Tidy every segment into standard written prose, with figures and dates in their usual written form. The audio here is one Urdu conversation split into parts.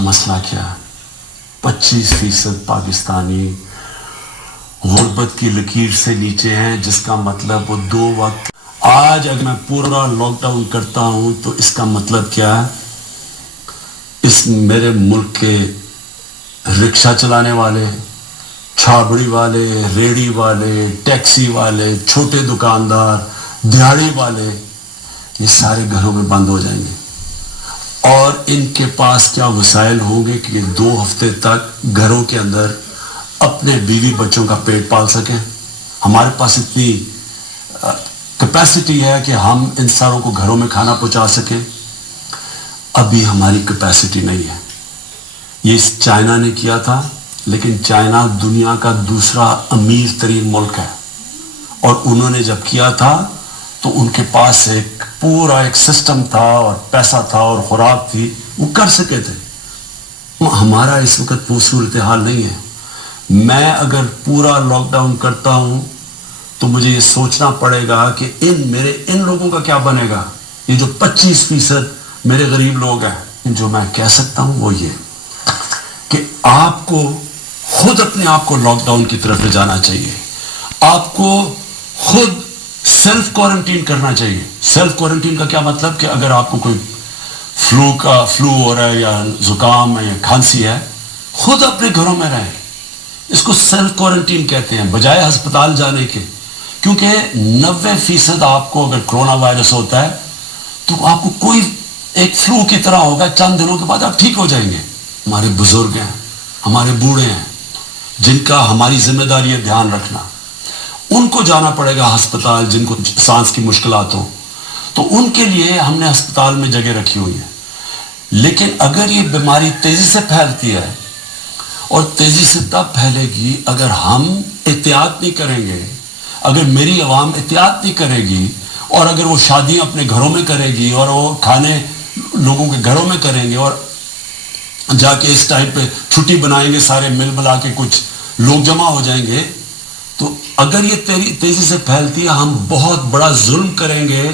مسئلہ کیا ہے. 25% پاکستانی غربت کی لکیر سے نیچے ہیں, جس کا مطلب وہ 2 وقت. آج اگر میں پورا لاک ڈاؤن کرتا ہوں تو اس کا مطلب کیا ہے؟ اس میرے ملک کے رکشہ چلانے والے, چھابڑی والے, ریڑی والے, ٹیکسی والے, چھوٹے دکاندار, دیہڑی والے, یہ سارے گھروں میں بند ہو جائیں گے. اور ان کے پاس کیا وسائل ہوں گے کہ 2 ہفتے تک گھروں کے اندر اپنے بیوی بچوں کا پیٹ پال سکیں؟ ہمارے پاس اتنی کیپیسٹی ہے کہ ہم ان ساروں کو گھروں میں کھانا پہنچا سکیں؟ ابھی ہماری کیپیسٹی نہیں ہے. یہ چائنا نے کیا تھا, لیکن چائنا دنیا کا دوسرا امیر ترین ملک ہے, اور انہوں نے جب کیا تھا تو ان کے پاس ایک پورا ایک سسٹم تھا اور پیسہ تھا اور خوراک تھی, وہ کر سکے تھے. ہمارا اس وقت وہ صورتحال نہیں ہے. میں اگر پورا لاک ڈاؤن کرتا ہوں تو مجھے یہ سوچنا پڑے گا کہ ان لوگوں کا کیا بنے گا, یہ جو 25% میرے غریب لوگ ہیں. جو میں کہہ سکتا ہوں وہ یہ کہ آپ کو خود اپنے آپ کو لاک ڈاؤن کی طرف لے جانا چاہیے. آپ کو خود سیلف کوارنٹین کرنا چاہیے. سیلف کوارنٹین کا کیا مطلب کہ اگر آپ کو کوئی فلو ہو رہا ہے یا زکام ہے یا کھانسی ہے, خود اپنے گھروں میں رہیں. اس کو سیلف کوارنٹین کہتے ہیں, بجائے ہسپتال جانے کے. کیونکہ 90% آپ کو اگر کرونا وائرس ہوتا ہے تو آپ کو کوئی ایک فلو کی طرح ہوگا, چند دنوں کے بعد آپ ٹھیک ہو جائیں گے. ہمارے بزرگ ہیں, ہمارے بوڑھے ہیں, جن کا ہماری ذمہ داری ہے دھیان رکھنا. ان کو جانا پڑے گا ہسپتال, جن کو سانس کی مشکلات ہوں, تو ان کے لیے ہم نے ہسپتال میں جگہ رکھی ہوئی ہے. لیکن اگر یہ بیماری تیزی سے پھیلتی ہے, اور تیزی سے تب پھیلے گی اگر ہم احتیاط نہیں کریں گے, اگر میری عوام احتیاط نہیں کرے گی, اور اگر وہ شادیاں اپنے گھروں میں کرے گی, اور وہ کھانے لوگوں کے گھروں میں کریں گے, اور جا کے اس ٹائم پہ چھٹی بنائیں گے, سارے مل ملا کے کچھ لوگ جمع ہو جائیں گے, تو اگر یہ تیزی سے پھیلتی ہے ہم بہت بڑا ظلم کریں گے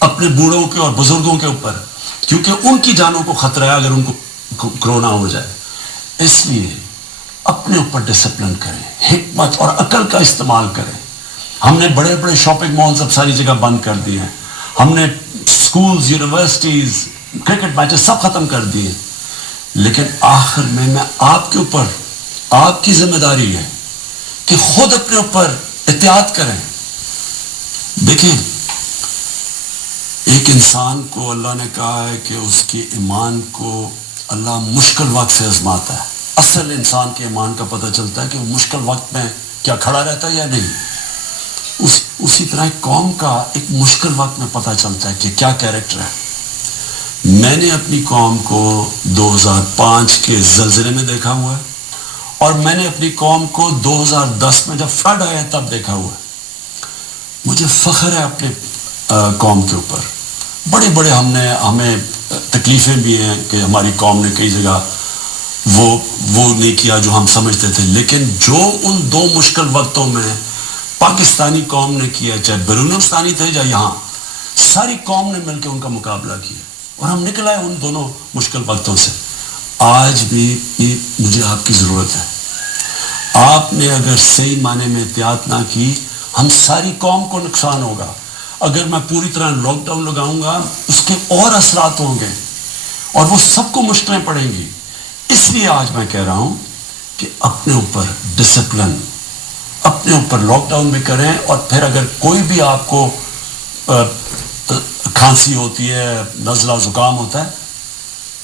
اپنے بوڑھوں کے اور بزرگوں کے اوپر, کیونکہ ان کی جانوں کو خطرہ ہے اگر ان کو کرونا ہو جائے. اس لیے اپنے اوپر ڈسپلن کریں, حکمت اور عقل کا استعمال کریں. ہم نے بڑے بڑے شاپنگ مالز اب ساری جگہ بند کر دیے ہیں, ہم نے سکولز, یونیورسٹیز, کرکٹ میچز سب ختم کر دیے. لیکن آخر میں آپ کے اوپر, آپ کی ذمہ داری ہے کہ خود اپنے اوپر احتیاط کریں. دیکھیں, ایک انسان کو اللہ نے کہا ہے کہ اس کے ایمان کو اللہ مشکل وقت سے آزماتا ہے. اصل انسان کے ایمان کا پتہ چلتا ہے کہ وہ مشکل وقت میں کیا کھڑا رہتا ہے یا نہیں. اسی طرح ایک قوم کا ایک مشکل وقت میں پتہ چلتا ہے کہ کیا کیریکٹر ہے. میں نے اپنی قوم کو 2005 کے زلزلے میں دیکھا ہوا ہے, اور میں نے اپنی قوم کو 2010 میں جب فلڈ آیا تب دیکھا ہوا ہے. مجھے فخر ہے اپنے قوم کے اوپر. بڑے بڑے ہمیں تکلیفیں بھی ہیں کہ ہماری قوم نے کئی جگہ وہ نہیں کیا جو ہم سمجھتے تھے, لیکن جو ان 2 مشکل وقتوں میں پاکستانی قوم نے کیا, چاہے بیرون افغانستانی تھے یا یہاں, ساری قوم نے مل کے ان کا مقابلہ کیا, اور ہم نکل آئے ان دونوں مشکل وقتوں سے. آج بھی مجھے آپ کی ضرورت ہے. آپ نے اگر صحیح معنی میں احتیاط نہ کی, ہم ساری قوم کو نقصان ہوگا. اگر میں پوری طرح لاک ڈاؤن لگاؤں گا, اس کے اور اثرات ہوں گے, اور وہ سب کو مشکلیں پڑیں گی. اس لیے آج میں کہہ رہا ہوں کہ اپنے اوپر ڈسپلن, اپنے اوپر لاک ڈاؤن بھی کریں, اور پھر اگر کوئی بھی آپ کو کھانسی ہوتی ہے, نزلہ زکام ہوتا ہے,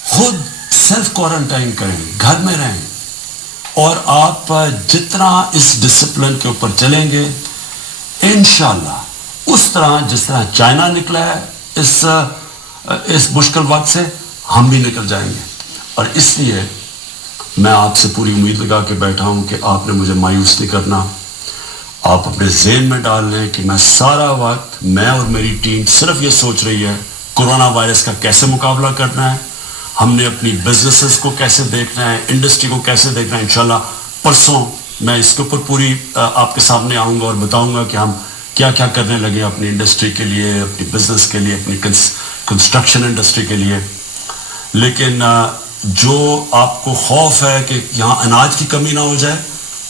خود سیلف کوارنٹائن کریں, گھر میں رہیں. اور آپ جتنا اس ڈسپلن کے اوپر چلیں گے, انشاءاللہ اس طرح جس طرح چائنا نکلا ہے اس مشکل وقت سے, ہم بھی نکل جائیں گے. اور اس لیے میں آپ سے پوری امید لگا کے بیٹھا ہوں کہ آپ نے مجھے مایوس نہیں کرنا. آپ اپنے ذہن میں ڈال لیں کہ میں سارا وقت, میں اور میری ٹیم صرف یہ سوچ رہی ہے کورونا وائرس کا کیسے مقابلہ کرنا ہے, ہم نے اپنی بزنسز کو کیسے دیکھنا ہے, انڈسٹری کو کیسے دیکھنا ہے. انشاءاللہ پرسوں میں اس کے اوپر پوری آپ کے سامنے آؤں گا اور بتاؤں گا کہ ہم کیا کیا کرنے لگے اپنی انڈسٹری کے لیے, اپنی بزنس کے لیے, اپنی کنسٹرکشن انڈسٹری کے لیے. لیکن جو آپ کو خوف ہے کہ یہاں اناج کی کمی نہ ہو جائے،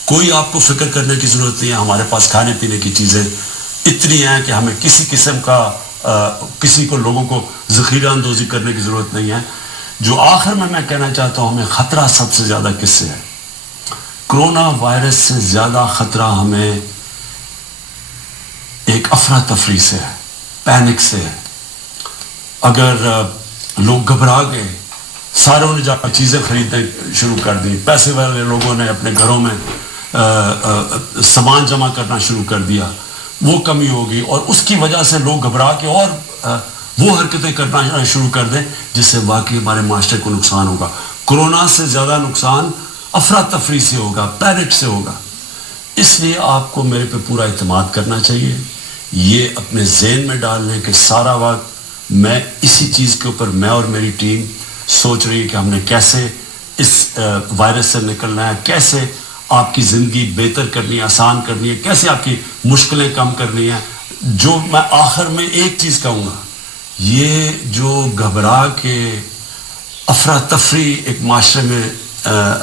کوئی آپ کو فکر کرنے کی ضرورت نہیں ہے. ہمارے پاس کھانے پینے کی چیزیں اتنی ہیں کہ ہمیں کسی قسم کا کسی کو لوگوں کو ذخیرہ اندوزی کرنے کی ضرورت نہیں ہے. جو آخر میں کہنا چاہتا ہوں، ہمیں خطرہ سب سے زیادہ کس سے ہے؟ کرونا وائرس سے زیادہ خطرہ ہمیں ایک افراتفری سے ہے، پینک سے ہے. اگر لوگ گھبرا گئے، ساروں نے جا کر چیزیں خریدنے شروع کر دی، پیسے والے لوگوں نے اپنے گھروں میں سامان جمع کرنا شروع کر دیا، وہ کمی ہوگی اور اس کی وجہ سے لوگ گھبرا کے اور وہ حرکتیں کرنا شروع کر دیں جس سے واقعی ہمارے معاشرے کو نقصان ہوگا. کرونا سے زیادہ نقصان افراتفری سے ہوگا، پینک سے ہوگا. اس لیے آپ کو میرے پہ پورا اعتماد کرنا چاہیے. یہ اپنے ذہن میں ڈال لیں کہ سارا وقت میں اسی چیز کے اوپر میں اور میری ٹیم سوچ رہی ہے کہ ہم نے کیسے اس وائرس سے نکلنا ہے، کیسے آپ کی زندگی بہتر کرنی ہے، آسان کرنی ہے، کیسے آپ کی مشکلیں کم کرنی ہیں. جو میں آخر میں ایک چیز کہوں گا، یہ جو گھبرا کے افراتفری ایک معاشرے میں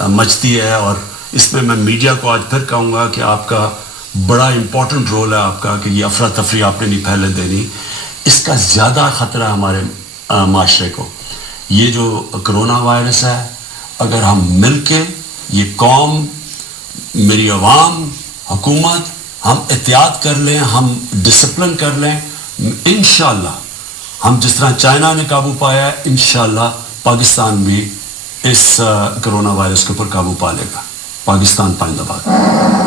مچتی ہے، اور اس میں میڈیا کو آج پھر کہوں گا کہ آپ کا بڑا امپورٹنٹ رول ہے آپ کا کہ یہ افراتفری آپ نے نہیں پھیلنے دینی. اس کا زیادہ خطرہ ہمارے معاشرے کو. یہ جو کرونا وائرس ہے، اگر ہم مل کے، یہ قوم، میری عوام، حکومت، ہم احتیاط کر لیں، ہم ڈسپلن کر لیں، انشاءاللہ ہم جس طرح چائنا نے قابو پایا ہے، انشاءاللہ پاکستان بھی اس کرونا وائرس کے اوپر قابو پا لے گا. پاکستان پائندہ باد.